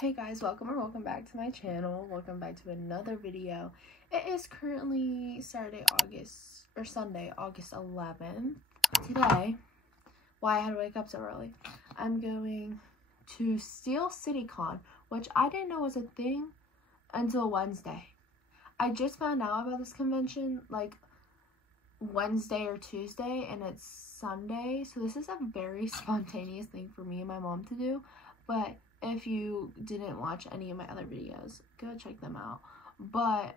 Hey guys, welcome back to my channel. Welcome back to another video. It is currently Sunday, August 11th. Today, why I had to wake up so early, I'm going to Steel City Con, which I didn't know was a thing until Wednesday. I just found out about this convention like Wednesday or Tuesday, and it's Sunday, so this is a very spontaneous thing for me and my mom to do. But if you didn't watch any of my other videos, go check them out. But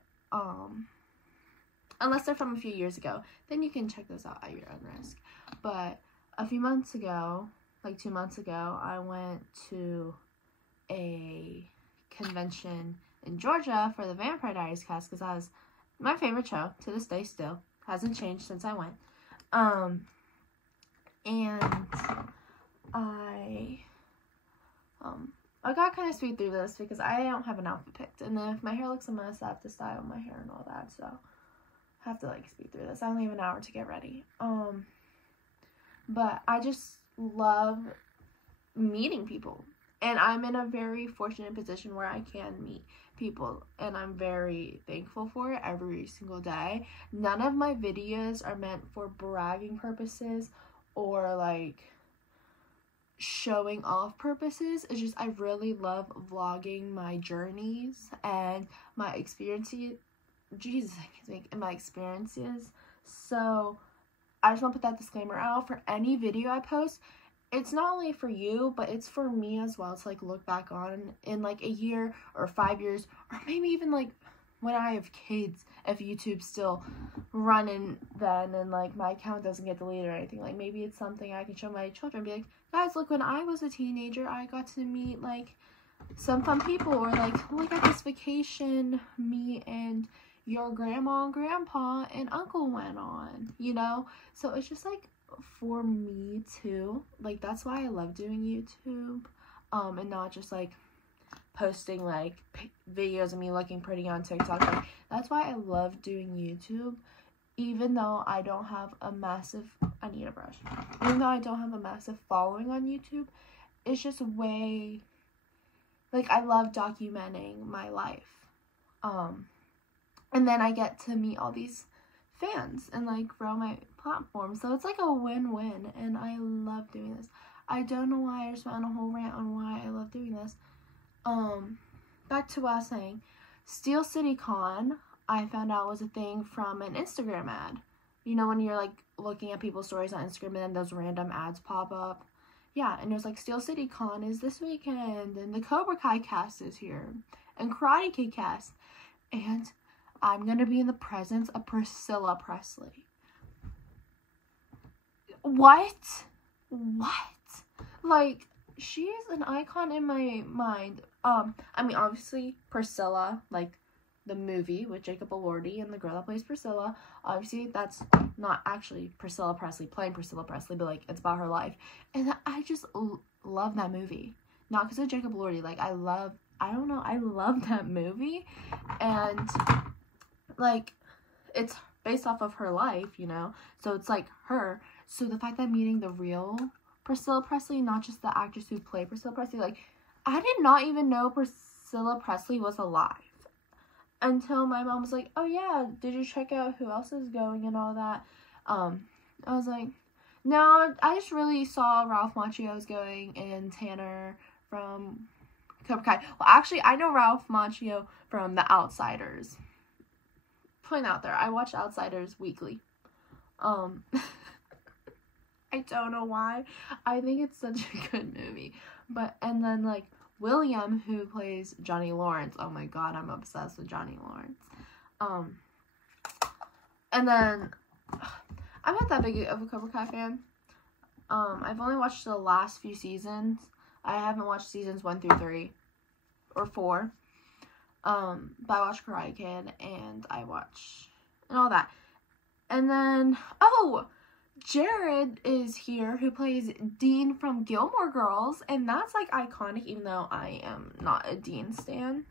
unless they're from a few years ago, then you can check those out at your own risk. But a few months ago, like 2 months ago, I went to a convention in Georgia for the Vampire Diaries cast, because that was my favorite show to this day. Still hasn't changed since I went. And I got kind of speed through this because I don't have an outfit picked, and then if my hair looks a mess, I have to style my hair and all that, so I have to like speed through this. I only have an hour to get ready. But I just love meeting people, and I'm in a very fortunate position where I can meet people, and I'm very thankful for it every single day. None of my videos are meant for bragging purposes or like showing off purposes. It's just I really love vlogging my journeys and my experiences. My experiences. So I just want to put that disclaimer out. For any video I post, it's not only for you, but it's for me as well to like look back on in like a year or 5 years, or maybe even like when I have kids, if YouTube's still running then and like my account doesn't get deleted or anything. Like maybe it's something I can show my children, be like, guys, look, when I was a teenager, I got to meet like some fun people, or like, look at this vacation me and your grandma and grandpa and uncle went on, you know? So it's just like for me too, like that's why I love doing YouTube, and not just like posting like videos of me looking pretty on TikTok. Like, that's why I love doing YouTube, even though I don't have a massive, even though I don't have a massive following on YouTube. It's just way, like, I love documenting my life, and then I get to meet all these fans and like grow my platform, so it's like a win-win, and I love doing this. I don't know why I just went on a whole rant on why I love doing this. Back to what I was saying. Steel City Con, I found out was a thing from an Instagram ad. You know when you're like looking at people's stories on Instagram and then those random ads pop up? Yeah, and it was like, Steel City Con is this weekend, and the Cobra Kai cast is here, and Karate Kid cast, and I'm gonna be in the presence of Priscilla Presley. What? Like, she is an icon in my mind. I mean, obviously, Priscilla, like, the movie with Jacob Elordi and the girl that plays Priscilla, obviously, that's not actually Priscilla Presley playing Priscilla Presley, but, like, it's about her life. And I just love that movie. Not because of Jacob Elordi. Like, I love that movie. And, like, it's based off of her life, you know? So, it's, like, her. So, the fact that I'm meeting the real Priscilla Presley, not just the actress who played Priscilla Presley, like, I did not even know Priscilla Presley was alive until my mom was like, oh yeah, did you check out who else is going and all that? I was like, no, I just really saw Ralph Macchio's going and Tanner from Cobra Kai. Well, actually, I know Ralph Macchio from The Outsiders. Putting out there, I watch Outsiders weekly. I don't know why. I think it's such a good movie. But, and then, like, William, who plays Johnny Lawrence. Oh my god, I'm obsessed with Johnny Lawrence. And then, I'm not that big of a Cobra Kai fan. I've only watched the last few seasons. I haven't watched seasons 1 through 3. Or 4. But I watch Karate Kid, and I watch, and all that. And then, oh! Jared is here, who plays Dean from Gilmore Girls, and that's like iconic, even though I am not a Dean stan.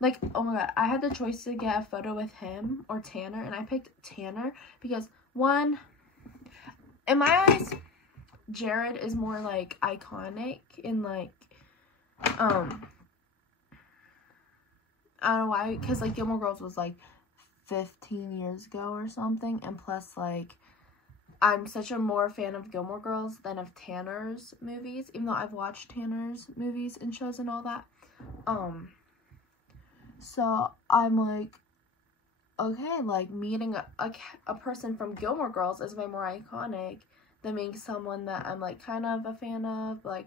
Like, oh my god, I had the choice to get a photo with him or Tanner, and I picked Tanner because, one, in my eyes, Jared is more like iconic in like I don't know why, because like Gilmore Girls was like 15 years ago or something, and plus like I'm such a more fan of Gilmore Girls than of Tanner's movies, even though I've watched Tanner's movies and shows and all that. So I'm like, okay, like meeting a person from Gilmore Girls is way more iconic than being someone that I'm like kind of a fan of. Like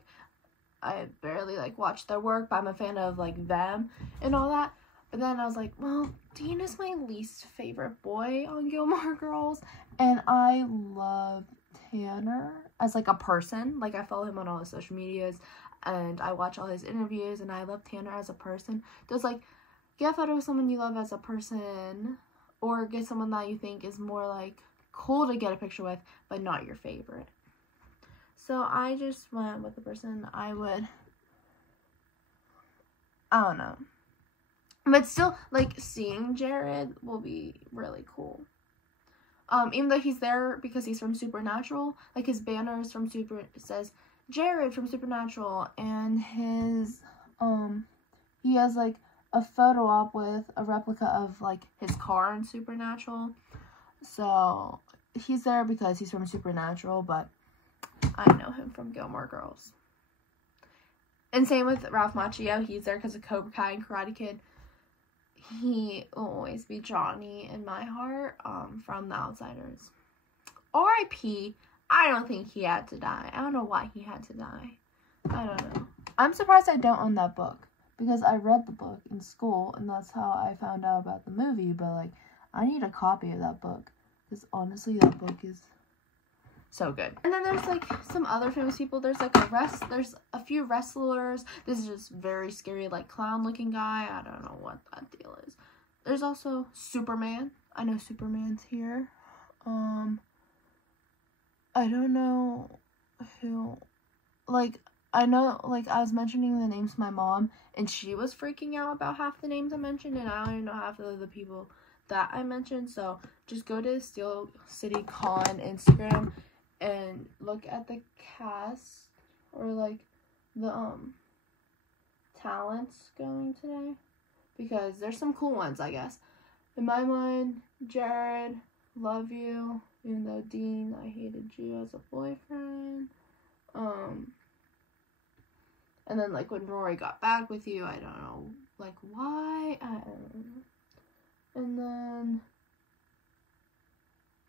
I barely like watch their work, but I'm a fan of like them and all that. But then I was like, well, Dean is my least favorite boy on Gilmore Girls, and I love Tanner as like a person. Like I follow him on all his social medias and I watch all his interviews, and I love Tanner as a person. Just like get a photo with someone you love as a person, or get someone that you think is more like cool to get a picture with, but not your favorite. So I just went with the person I would, I don't know. But still, like, seeing Jared will be really cool. Even though he's there because he's from Supernatural, like his banner is from says Jared from Supernatural, and his he has like a photo op with a replica of like his car in Supernatural. So he's there because he's from Supernatural, but I know him from Gilmore Girls. And same with Ralph Macchio, he's there because of Cobra Kai and Karate Kid. He will always be Johnny in my heart, from The Outsiders. R.I.P. I don't think he had to die. I don't know why he had to die. I don't know. I'm surprised I don't own that book, because I read the book in school, and that's how I found out about the movie, but, like, I need a copy of that book, because honestly, that book is so good. And then there's, like, some other famous people. There's, like, there's a few wrestlers. This is just very scary, like, clown-looking guy. I don't know what that deal is. There's also Superman. I know Superman's here. I don't know who, like, I know, like, I was mentioning the names to my mom, and she was freaking out about half the names I mentioned, and I don't even know half of the people that I mentioned. So just go to Steel City Con Instagram and look at the cast, or like the talents going today, because there's some cool ones, I guess. In my mind, Jared, love you, even though Dean, I hated you as a boyfriend. And then like when Rory got back with you, I don't know, like why, I don't know. And then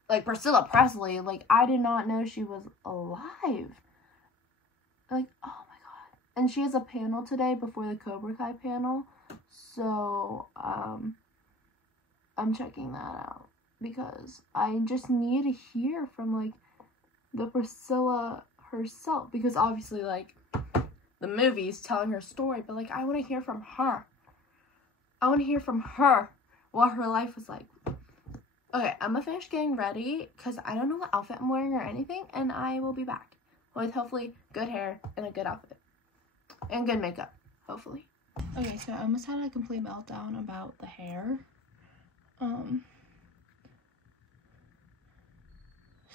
like Priscilla Presley, like I did not know she was alive. Like, oh my god. And she has a panel today before the Cobra Kai panel. So, I'm checking that out, because I just need to hear from like the Priscilla herself, because obviously like the movie's telling her story, but like I want to hear from her. I want to hear from her what her life was like. Okay, I'm gonna finish getting ready, because I don't know what outfit I'm wearing or anything, and I will be back with hopefully good hair and a good outfit. And good makeup, hopefully. Okay, so I almost had a complete meltdown about the hair.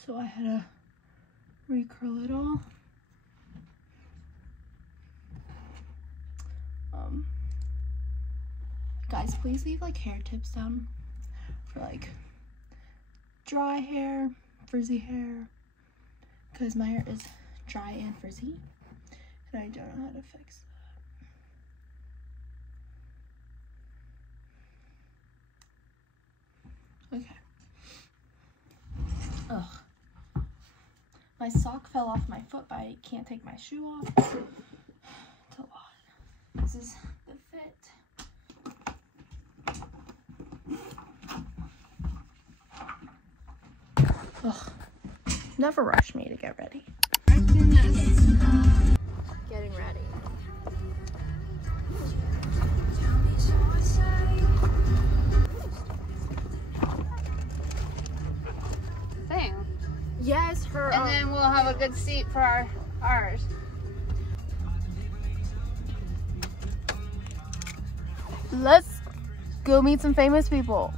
So I had to recurl it all. Guys, please leave like hair tips down for like dry hair, frizzy hair, because my hair is dry and frizzy, and I don't know how to fix that. Okay. Ugh. My sock fell off my foot, but I can't take my shoe off. It's a lot. This is the fit. Ugh. Never rush me to get ready. Getting ready. Thing. Yes, her. And then we'll have a good seat for ours. Let's go meet some famous people.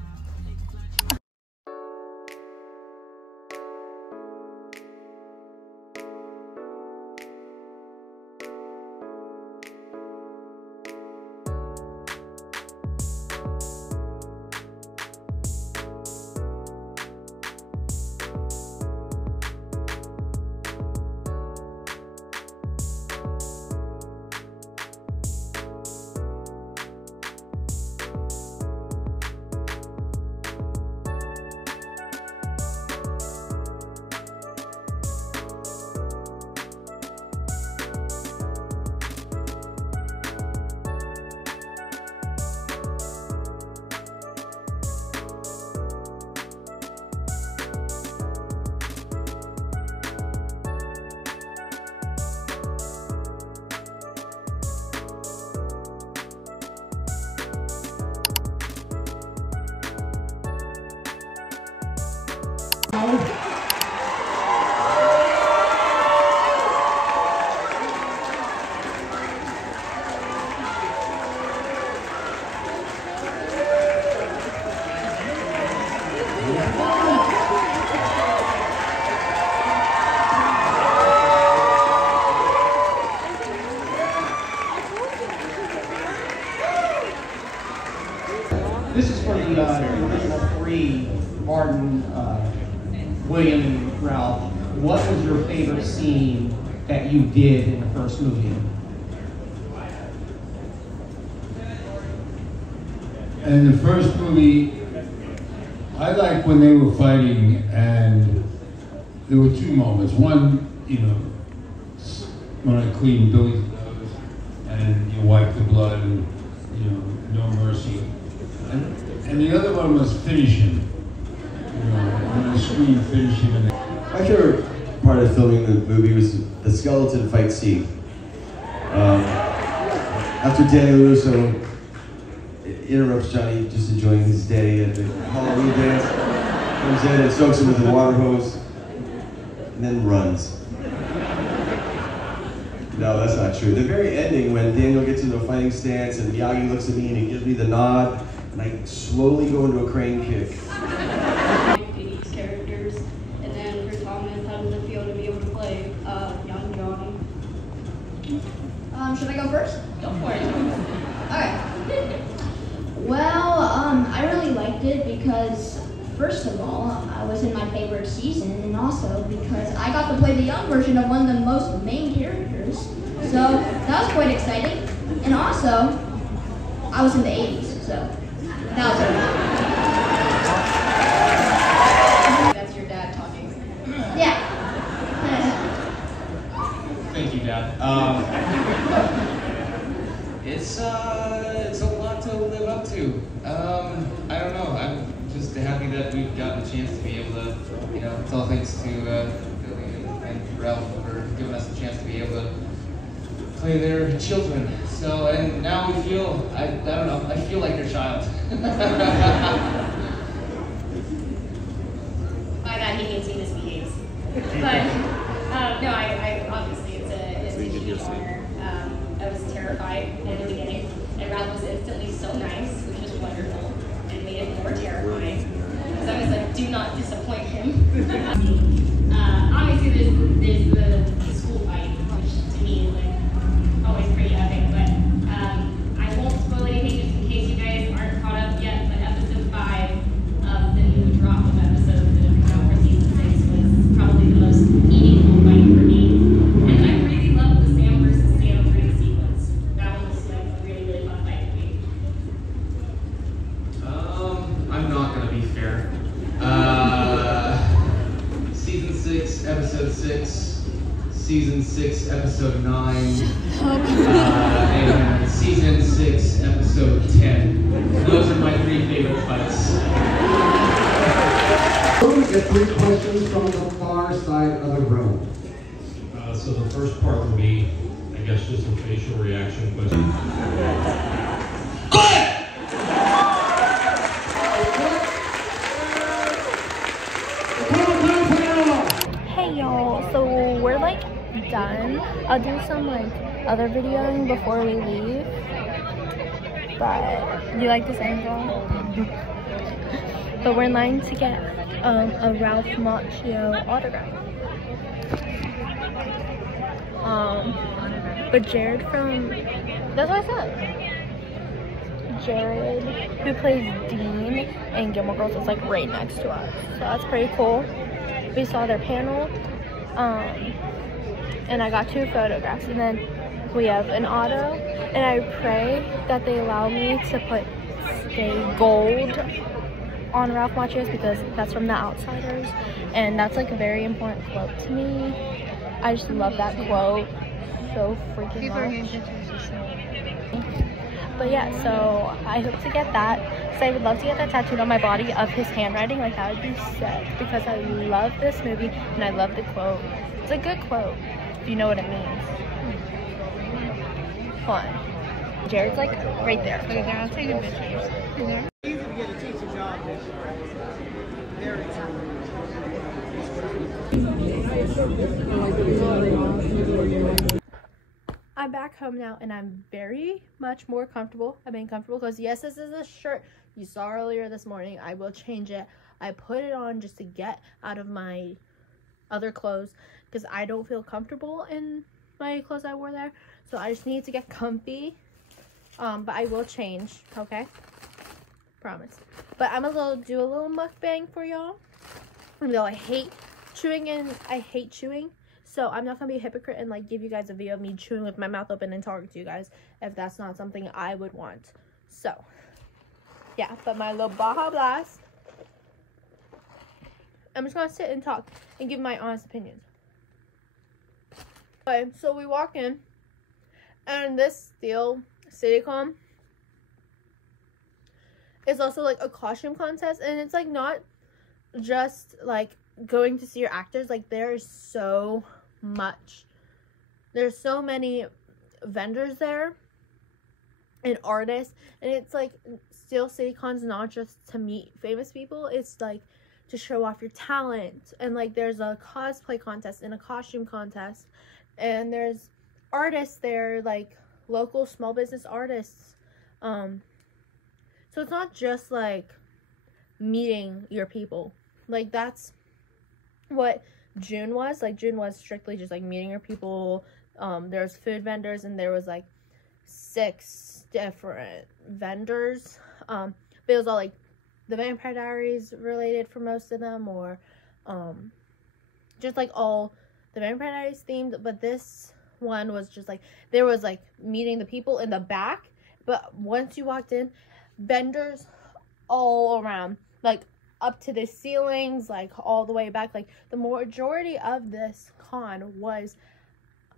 favorite scene that you did in the first movie? In the first movie, I like when they were fighting, and there were two moments. One, you know, when I cleaned Billy's nose and you wipe the blood, and you know, no mercy. And the other one was finishing. You know, when I screamed finishing. My favorite part of filming the movie was the skeleton fight scene. After Daniel Russo interrupts Johnny just enjoying his day at the Halloween dance, comes in and soaks him with the water hose, and then runs. No, that's not true. The very ending, when Daniel gets into a fighting stance and Miyagi looks at me and he gives me the nod, and I slowly go into a crane kick. These characters, and then for Thomas, how does it feel to be able to play young Johnny? Should I go first? Go for it. Okay. Well, I really liked it because, first of all, I was in my favorite season, and also because I got to play the young version of one of the most main characters. So that was quite exciting. And also, I was in the 80s, so that was really That's your dad talking. Yeah. Thank you, Dad. It's a lot to live up to. I don't know. I'm just happy that we've gotten a chance to be able to, you know, it's all thanks to Billy and Ralph for giving us a chance to be able to play their children. So, and now we feel, I don't know, I feel like their child. By that he means he misbehaves. But no, I obviously it's a huge honor. I was terrified in the beginning, and Ralph was instantly so nice, which was wonderful, and made it more terrifying. So I was like, do not disappoint him. Obviously, there's the school fight, which to me is like always pretty epic. But I won't spoil anything just in case you guys aren't caught up yet. But episode 5 of the new drop of episodes that have come out for season 6 was probably the most meaningful fight for me. And I really loved the Sam versus Sam dream sequence. That one was like a really, really fun fight for me. I'm not gonna be fair. Season 6, episode 6, season 6, episode 9, and season 6, episode 10. Those are my 3 favorite fights. We're going to get 3 questions from the far side of the room. So the first part would be, I guess, just a facial reaction question. Hey y'all, so we're like done. I'll do some like other videoing before we leave. But do you like this angle? But we're in line to get a Ralph Macchio autograph. But Jared from, that's what I said. Jared, who plays Dean in Gilmore Girls, is like right next to us. So that's pretty cool. We saw their panel, and I got 2 photographs, and then we have an auto, and I pray that they allow me to put stay gold on Ralph Macchio's because that's from The Outsiders, and that's like a very important quote to me. I just love that quote so freaking much. But yeah, so I hope to get that. So I would love to get that tattooed on my body of his handwriting. Like that would be sick because I love this movie and I love the quote. It's a good quote if you know what it means. Hold on. Jared's like right there. Look at there, I'll take a picture. There. Easy to get a teacher job. Very I'm back home now and I'm very much more comfortable. I've been comfortable because yes, this is a shirt you saw earlier this morning. I will change it. I put it on just to get out of my other clothes because I don't feel comfortable in my clothes I wore there. So I just need to get comfy. But I will change, okay? Promise. But I'm gonna do a little mukbang for y'all. Even though I hate chewing. So I'm not gonna be a hypocrite and like give you guys a video of me chewing with my mouth open and talking to you guys if that's not something I would want. So yeah, but my little Baja Blast, I'm just gonna sit and talk and give my honest opinions. Okay, so we walk in, and this Steel Citycon is also like a costume contest, and it's like not just like going to see your actors. Like there's so many vendors there and artists, and it's like Steel Citycon's not just to meet famous people, it's like to show off your talent. And like there's a cosplay contest and a costume contest, and there's artists there, like local small business artists. So it's not just like meeting your people. Like that's what June was. Like June was strictly just like meeting your people. There's food vendors, and there was like 6 different vendors. But it was all like the Vampire Diaries related for most of them, or just like all the Vampire Diaries themed. But this one was just like, there was like meeting the people in the back, but once you walked in, vendors all around, like up to the ceilings, like all the way back. Like the majority of this con was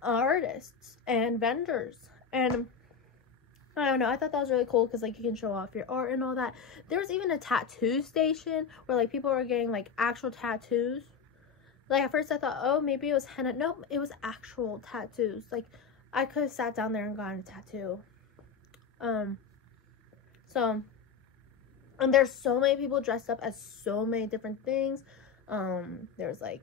artists and vendors, and I don't know, I thought that was really cool because like you can show off your art and all that. There was even a tattoo station where like people were getting like actual tattoos. Like at first I thought, oh, maybe it was henna. Nope, it was actual tattoos. Like I could have sat down there and gotten a tattoo. So, and there's so many people dressed up as so many different things. There's like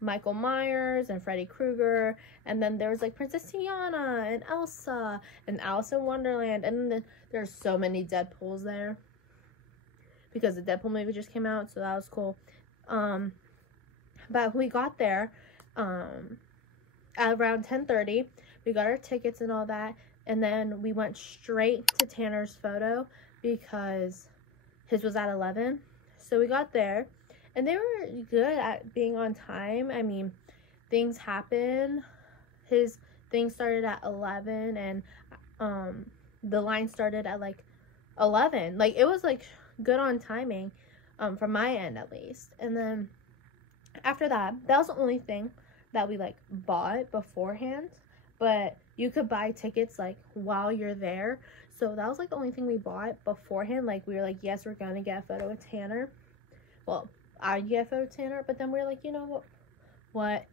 Michael Myers and Freddy Krueger, and then there was like Princess Tiana and Elsa and Alice in Wonderland, and then there's so many Deadpools there because the Deadpool movie just came out, so that was cool. But we got there at around 10:30. We got our tickets and all that, and then we went straight to Tanner's photo because his was at 11. So we got there, and they were good at being on time. I mean, things happen. His thing started at 11, and the line started at like 11. Like it was like good on timing, from my end at least. And then after that, that was the only thing that we like bought beforehand, but you could buy tickets like while you're there. So that was like the only thing we bought beforehand. Like we were like, yes, we're gonna get a photo with Tanner. Well, I'd get a photo with Tanner, but then we were like, you know what?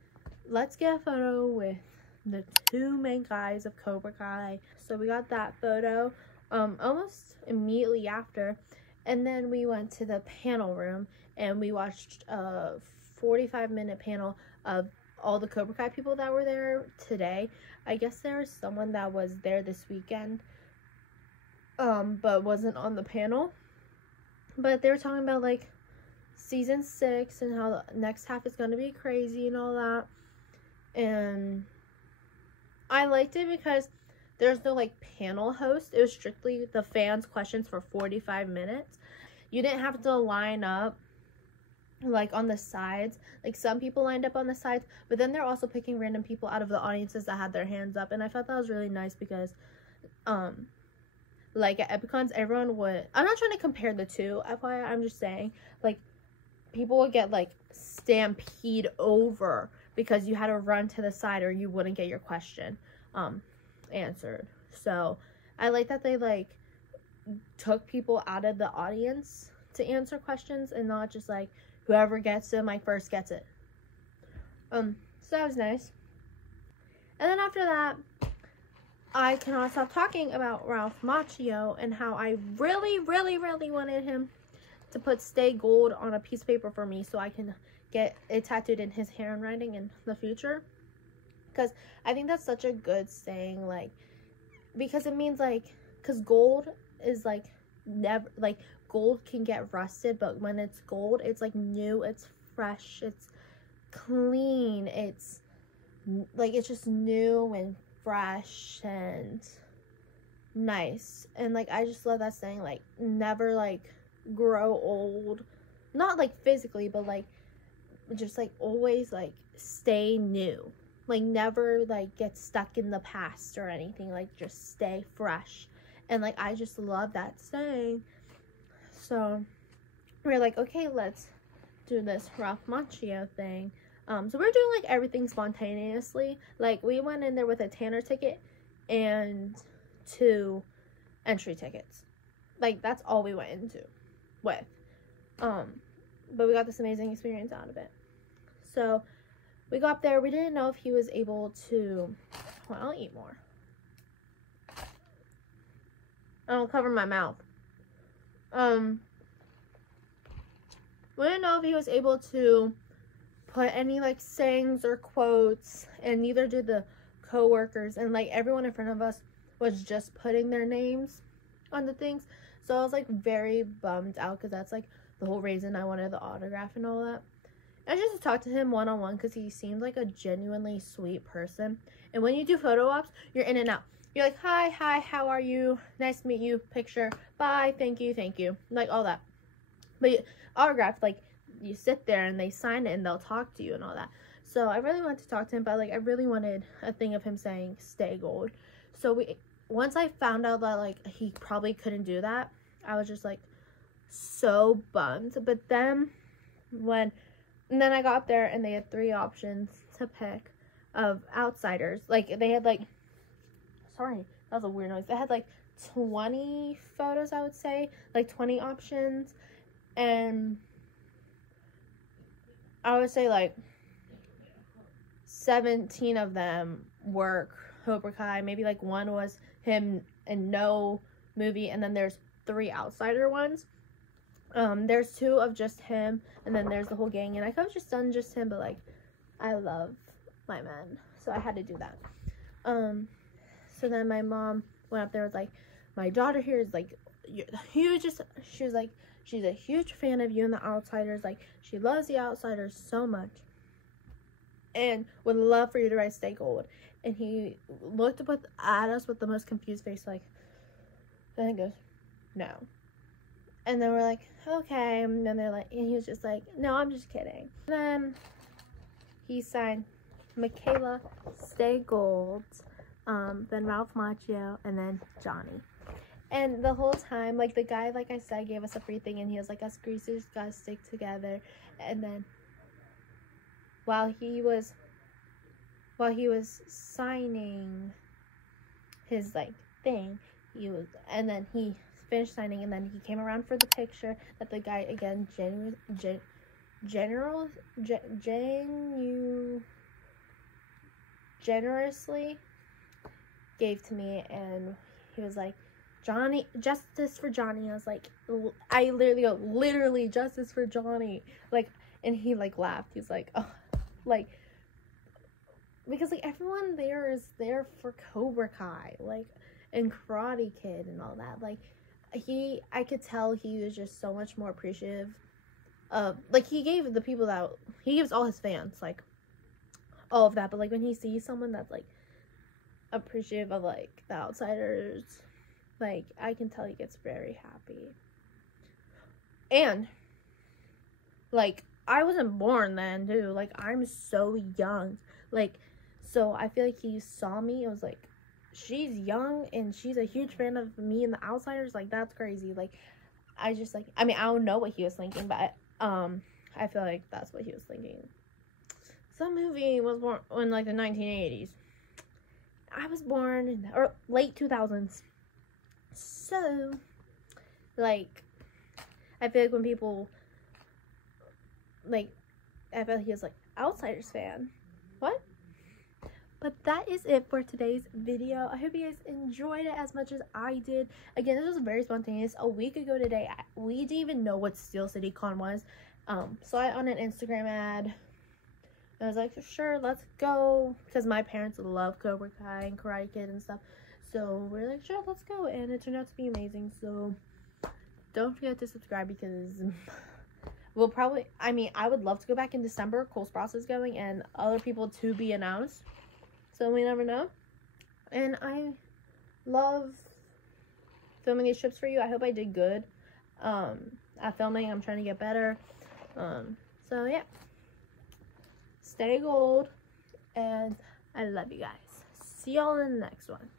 Let's get a photo with the 2 main guys of Cobra Kai. So we got that photo almost immediately after, and then we went to the panel room and we watched a 45-minute panel of all the Cobra Kai people that were there today. I guess there was someone that was there this weekend, but wasn't on the panel. But they were talking about like season 6 and how the next half is going to be crazy and all that. And I liked it because there's no like panel host. It was strictly the fans' questions for 45 minutes. You didn't have to line up like on the sides. Like some people lined up on the sides, but then they're also picking random people out of the audiences that had their hands up, and I thought that was really nice because like at Epicons, everyone would, I'm not trying to compare the two, FYI, I'm just saying, like people would get like stampede over because you had to run to the side or you wouldn't get your question answered. So I like that they like took people out of the audience to answer questions and not just like whoever gets them like first gets it. So that was nice. And then after that, I cannot stop talking about Ralph Macchio and how I really wanted him to put "Stay Gold" on a piece of paper for me so I can get it tattooed in his handwriting in the future. Because I think that's such a good saying, like, because it means like, because gold is like never, like gold can get rusted, but when it's gold, it's like new, it's fresh, it's clean, it's like, it's just new and fresh and nice. And like I just love that saying, like never like grow old, not like physically, but like just like always like stay new, like never like get stuck in the past or anything, like just stay fresh. And like I just love that saying. So we're like, okay, let's do this Ralph Macchio thing. So we're doing like everything spontaneously. Like we went in there with a Tanner ticket and 2 entry tickets. Like that's all we went into with. But we got this amazing experience out of it. So we got there. We didn't know if he was able to, well, I'll eat more. I'll cover my mouth. We didn't know if he was able to put any like sayings or quotes, and neither did the co-workers, and like everyone in front of us was just putting their names on the things. So I was like very bummed out, because that's like the whole reason I wanted the autograph and all that. I just talked to him one-on-one because he seemed like a genuinely sweet person. And when you do photo ops, you're in and out. You're like, hi, how are you? Nice to meet you. Picture. Bye. Thank you. Like all that. But autograph, like you sit there and they sign it and they'll talk to you and all that. So I really wanted to talk to him, but like I really wanted a thing of him saying stay gold. So once I found out that like he probably couldn't do that, I was just like so bummed. But then then I got there and they had 3 options to pick of outsiders. Like they had like, sorry, that was a weird noise. They had like 20 photos, I would say, like 20 options, and I would say like 17 of them were Cobra Kai. Maybe like 1 was him in no movie, and then there's 3 outsider ones. There's 2 of just him, and then there's the whole gang, and I could have just done just him, but like I love my man, so I had to do that. So then my mom went up there, was like, my daughter here is like hugest, she was like, she's a huge fan of you and the outsiders, like she loves the outsiders so much and would love for you to write stay gold. And he looked at us with the most confused face, like, then he goes, no. And then we're like, okay. And then they're like, and he was just like, no, I'm just kidding. And then he signed Makayla, stay gold, then Ralph Macchio, and then Johnny. And the whole time, like the guy, like I said, gave us a free thing, and he was like, us greasers gotta stick together. And then while he was signing his like thing, and then he finished signing, and then he came around for the picture that the guy again generously gave to me, and he was like, Johnny, justice for Johnny. I was like, I literally justice for Johnny, like, and he like laughed. He's like, oh, like, because like everyone there is there for Cobra Kai, like, and Karate Kid and all that. Like I could tell he was just so much more appreciative of, like, he gave the people that he gives all his fans like all of that, but like when he sees someone that's like appreciative of like the outsiders, like I can tell he gets very happy. And like I wasn't born then too, like I'm so young, like, so I feel like he saw me, it was like, she's young and she's a huge fan of me and the outsiders, like that's crazy. Like I just like, I mean, I don't know what he was thinking, but I feel like that's what he was thinking. Some movie was born in like the 1980s. I was born in the late 2000s. So like I feel like when people like, I feel like he was like outsiders fan. What? But that is it for today's video. I hope you guys enjoyed it as much as I did. Again, this was very spontaneous. A week ago today, we didn't even know what Steel City Con was. Saw it on an Instagram ad. I was like, sure, let's go. Because my parents love Cobra Kai and Karate Kid and stuff. So we're like, sure, let's go. And it turned out to be amazing. So don't forget to subscribe, because we'll probably, I mean, I would love to go back in December. Cole Sprouse is going and other people to be announced. So we never know. And I love filming these trips for you. I hope I did good at filming. I'm trying to get better. So yeah. Stay gold. And I love you guys. See y'all in the next one.